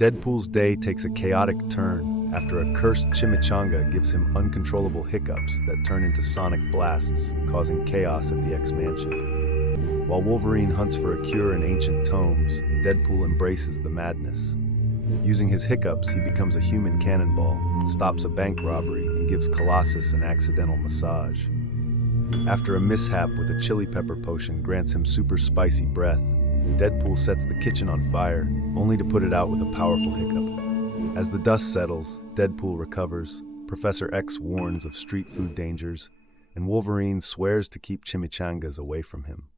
Deadpool's day takes a chaotic turn after a cursed chimichanga gives him uncontrollable hiccups that turn into sonic blasts, causing chaos at the X-Mansion. While Wolverine hunts for a cure in ancient tomes, Deadpool embraces the madness. Using his hiccups, he becomes a human cannonball, stops a bank robbery, and gives Colossus an accidental massage. After a mishap with a chili pepper potion grants him super spicy breath, Deadpool sets the kitchen on fire, only to put it out with a powerful hiccup. As the dust settles, Deadpool recovers, Professor X warns of street food dangers, and Wolverine swears to keep chimichangas away from him.